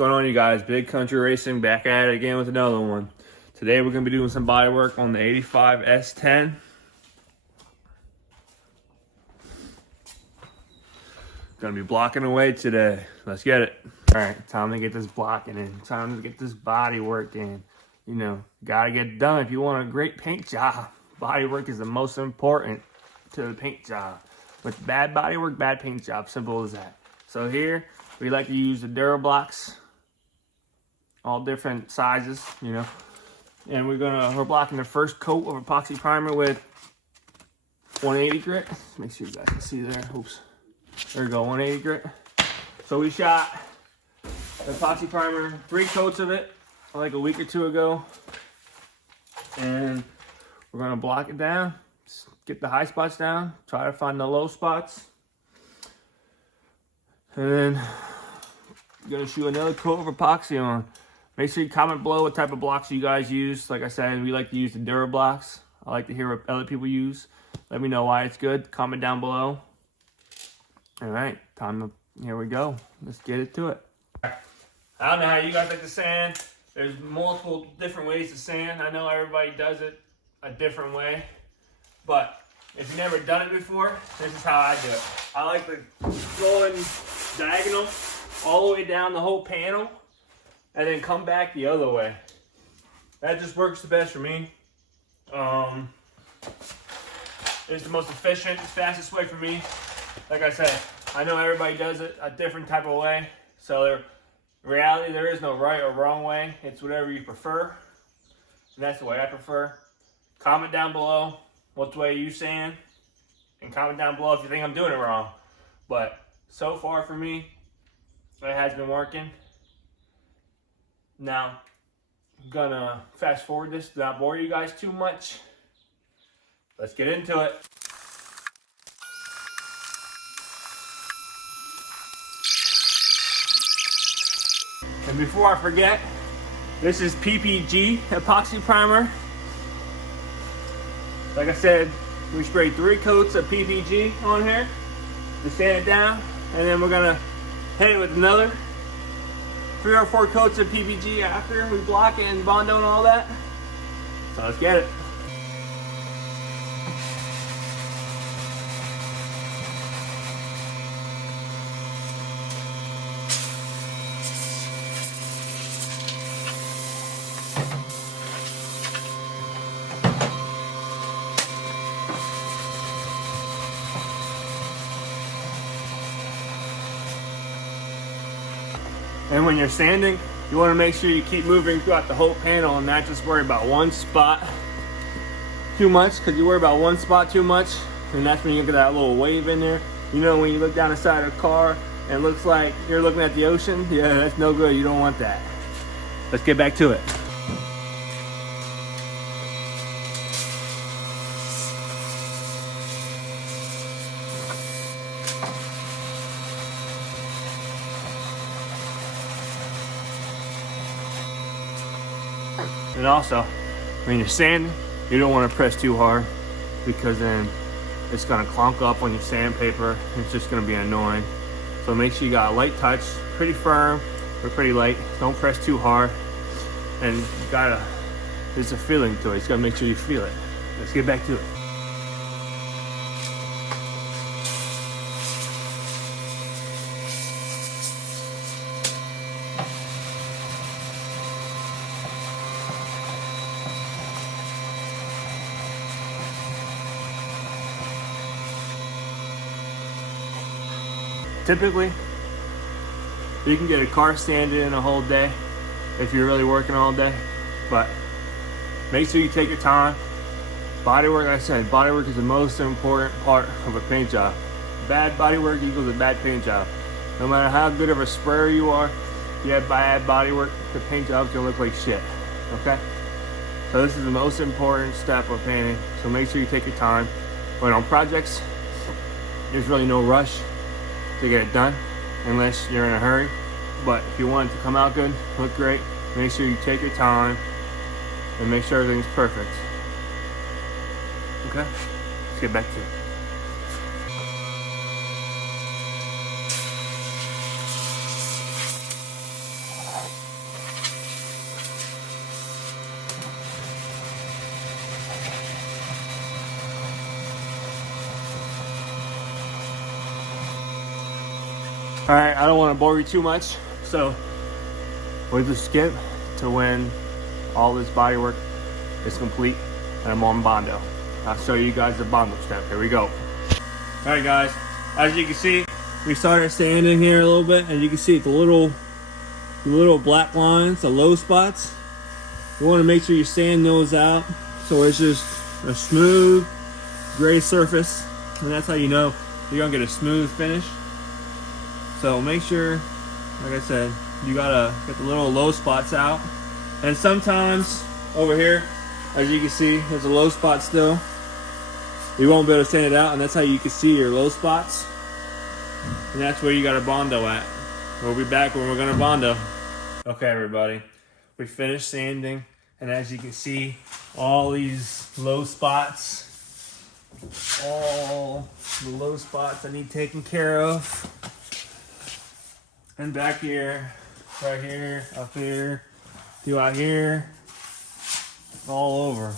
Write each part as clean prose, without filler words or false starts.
going on, you guys? Big Country Racing back at it again with another one. Today we're going to be doing some body work on the 85 S10. Going to be blocking away today. Let's get it. All right, time to get this blocking in. Time to get this body work in. You know, got to get it done if you want a great paint job. Body work is the most important to the paint job. With bad body work, bad paint job. Simple as that. So here, we like to use the Durablocks. All different sizes, you know. And we're blocking the first coat of epoxy primer with 180 grit. Make sure you guys can see there. Oops. There we go, 180 grit. So we shot the epoxy primer, 3 coats of it, like a week or 2 ago. And we're gonna block it down, get the high spots down, try to find the low spots. And then we're gonna shoot another coat of epoxy on. Make sure you comment below what type of blocks you guys use. Like I said, we like to use the Durablocks. I like to hear what other people use. Let me know why it's good. Comment down below. All right, here we go. Let's get it to it. I don't know how you guys like to sand. There's multiple different ways to sand. I know everybody does it a different way, but if you've never done it before, this is how I do it. I like to go in diagonal all the way down the whole panel and then come back the other way. That just works the best for me. It's the most efficient, fastest way for me. Like I said, I know everybody does it a different type of way. So in reality, there is no right or wrong way. It's whatever you prefer. And that's the way I prefer. Comment down below what way you sand. And comment down below if you think I'm doing it wrong. But so far for me, it has been working. Now, I'm gonna fast forward this to not bore you guys too much. Let's get into it. And before I forget, this is PPG epoxy primer. Like I said, we sprayed 3 coats of PPG on here to sand it down, and then we're gonna hit it with another 3 or 4 coats of PPG after we block it and Bondo and all that. So let's get it. And when you're sanding, you want to make sure you keep moving throughout the whole panel and not just worry about one spot too much, because you worry about one spot too much, and that's when you get that little wave in there. You know, when you look down the side of the car and it looks like you're looking at the ocean, yeah, that's no good. You don't want that. Let's get back to it. And also, when you're sanding, you don't want to press too hard, because then it's going to clunk up on your sandpaper. It's just going to be annoying. So make sure you got a light touch, pretty firm, but pretty light. Don't press too hard. And there's a feeling to it. You got to make sure you feel it. Let's get back to it. Typically, you can get a car sanded in a whole day if you're really working all day, but make sure you take your time. Body work, like I said, body work is the most important part of a paint job. Bad body work equals a bad paint job. No matter how good of a sprayer you are, if you have bad body work, the paint job's gonna look like shit, okay? So this is the most important step of painting, so make sure you take your time. When on projects, there's really no rush to get it done unless you're in a hurry. But if you want it to come out good, look great, make sure you take your time and make sure everything's perfect. Okay, let's get back to it. All right, I don't want to bore you too much, so we'll just skip to when all this body work is complete and I'm on Bondo. I'll show you guys the Bondo step. Here we go. All right, guys, as you can see, we started sanding here a little bit, and you can see the little black lines, the low spots. You want to make sure you sand those out so it's just a smooth gray surface, and that's how you know you're gonna get a smooth finish. So make sure, like I said, you gotta get the little low spots out. And sometimes over here, as you can see, there's a low spot still. You won't be able to sand it out, and that's how you can see your low spots. And that's where you got a Bondo at. We'll be back when we're gonna Bondo. Okay, everybody, we finished sanding, and as you can see, all these low spots, all the low spots I need taken care of. And back here, right here, up here, out here, all over.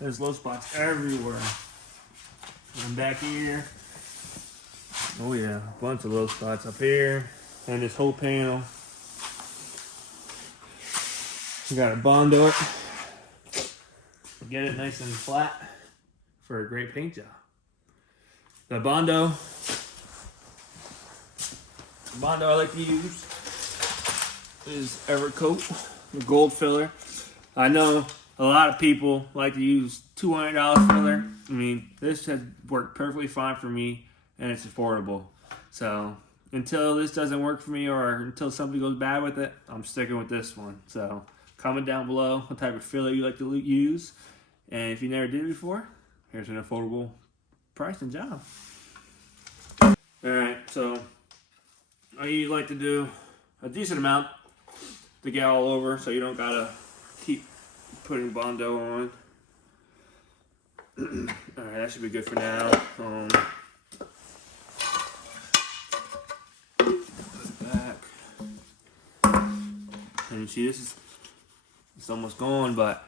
There's low spots everywhere. And back here, oh yeah, a bunch of low spots up here, and this whole panel. You gotta Bondo it, get it nice and flat for a great paint job. The Bondo I like to use is Evercoat, the gold filler. I know a lot of people like to use $200 filler. I mean, this has worked perfectly fine for me, and it's affordable. So until this doesn't work for me, or until something goes bad with it, I'm sticking with this one. So comment down below what type of filler you like to use, and if you never did it before, here's an affordable price and job. All right, so I like to do a decent amount to get all over, so you don't gotta keep putting Bondo on. All right, that should be good for now. Put it back. And you see, it's almost gone. But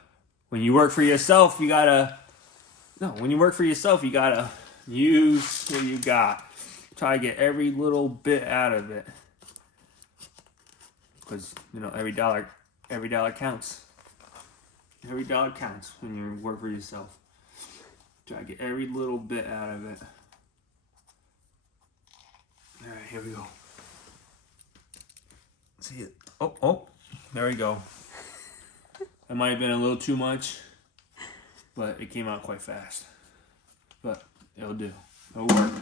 when you work for yourself, you gotta use what you got. Try to get every little bit out of it, because you know every dollar counts. Every dollar counts when you work for yourself. Try to get every little bit out of it. All right, here we go. See it? Oh, there we go. That might have been a little too much, but it came out quite fast. But it'll do. It'll work.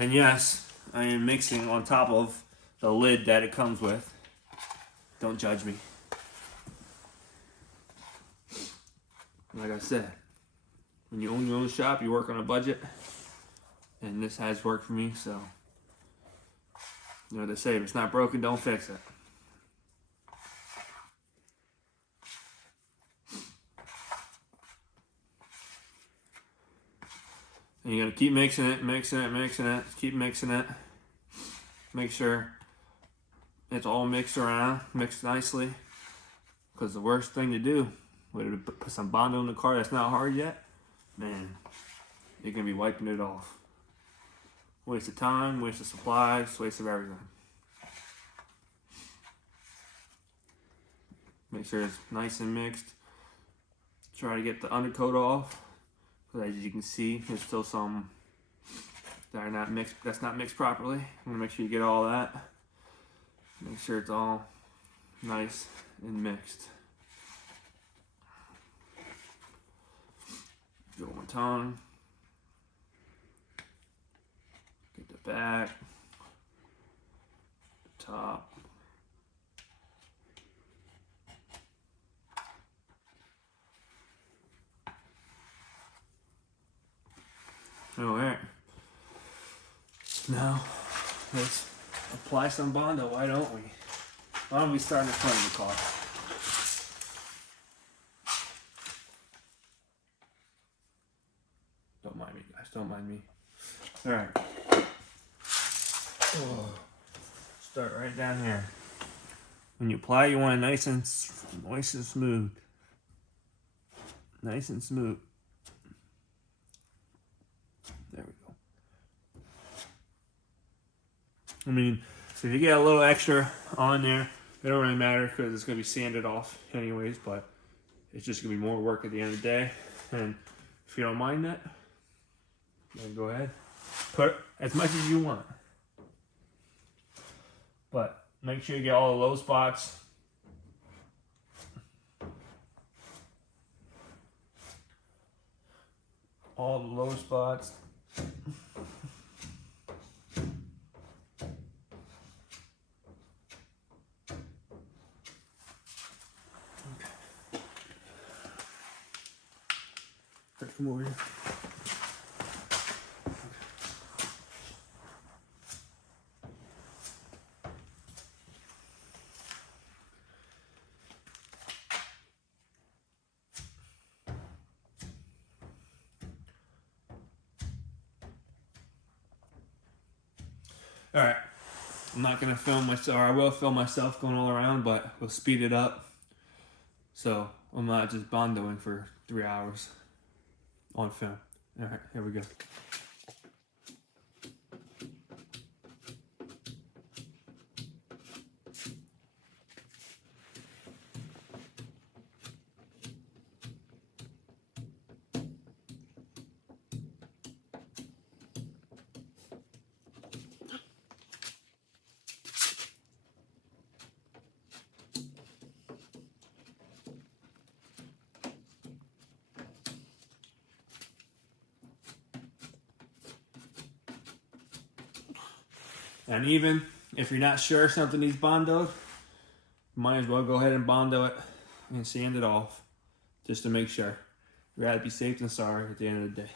And yes, I am mixing on top of the lid that it comes with. Don't judge me. Like I said, when you own your own shop, you work on a budget. And this has worked for me, so you know what they say, if it's not broken, don't fix it. And you gotta keep mixing it, keep mixing it. Make sure it's all mixed around, mixed nicely. Because the worst thing to do, would to put some Bondo in the car that's not hard yet, man, you're gonna be wiping it off. Waste of time, waste of supplies, waste of everything. Make sure it's nice and mixed. Try to get the undercoat off. As you can see, there's still some that are not mixed. That's not mixed properly. I'm gonna make sure you get all that. Make sure it's all nice and mixed. Go one time. Get the back, the top. Alright. Now, let's apply some Bondo, why don't we? Why don't we start in the front of the car? Don't mind me, guys, don't mind me. Alright. Start right down here. When you apply, you want it nice and smooth. Nice and smooth. There we go. I mean, so if you get a little extra on there, it don't really matter because it's going to be sanded off anyways, but it's just going to be more work at the end of the day. And if you don't mind that, then go ahead. Put as much as you want. But make sure you get all the low spots. All the low spots. Come over here. All right, I'm not gonna film myself, or I will film myself going all around, but we'll speed it up. So I'm not just bondoing for 3 hours on film. All right, here we go. And even if you're not sure something needs bondoed, might as well go ahead and bondo it and sand it off just to make sure. You'd rather be safe than sorry at the end of the day.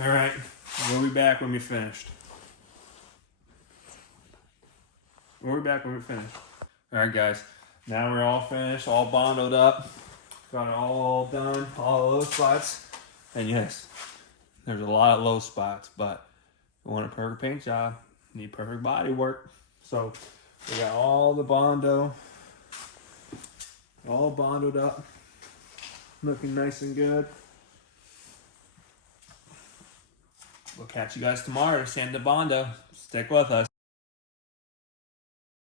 All right, we'll be back when we finished. We'll be back when we're finished. All right, guys. Now we're all finished, all bondoed up. Got it all done, all low spots. And yes, there's a lot of low spots, but if you want a perfect paint job, you need perfect body work. So we got all the bondo, all bondoed up, looking nice and good. We'll catch you guys tomorrow to sand the bondo. Stick with us.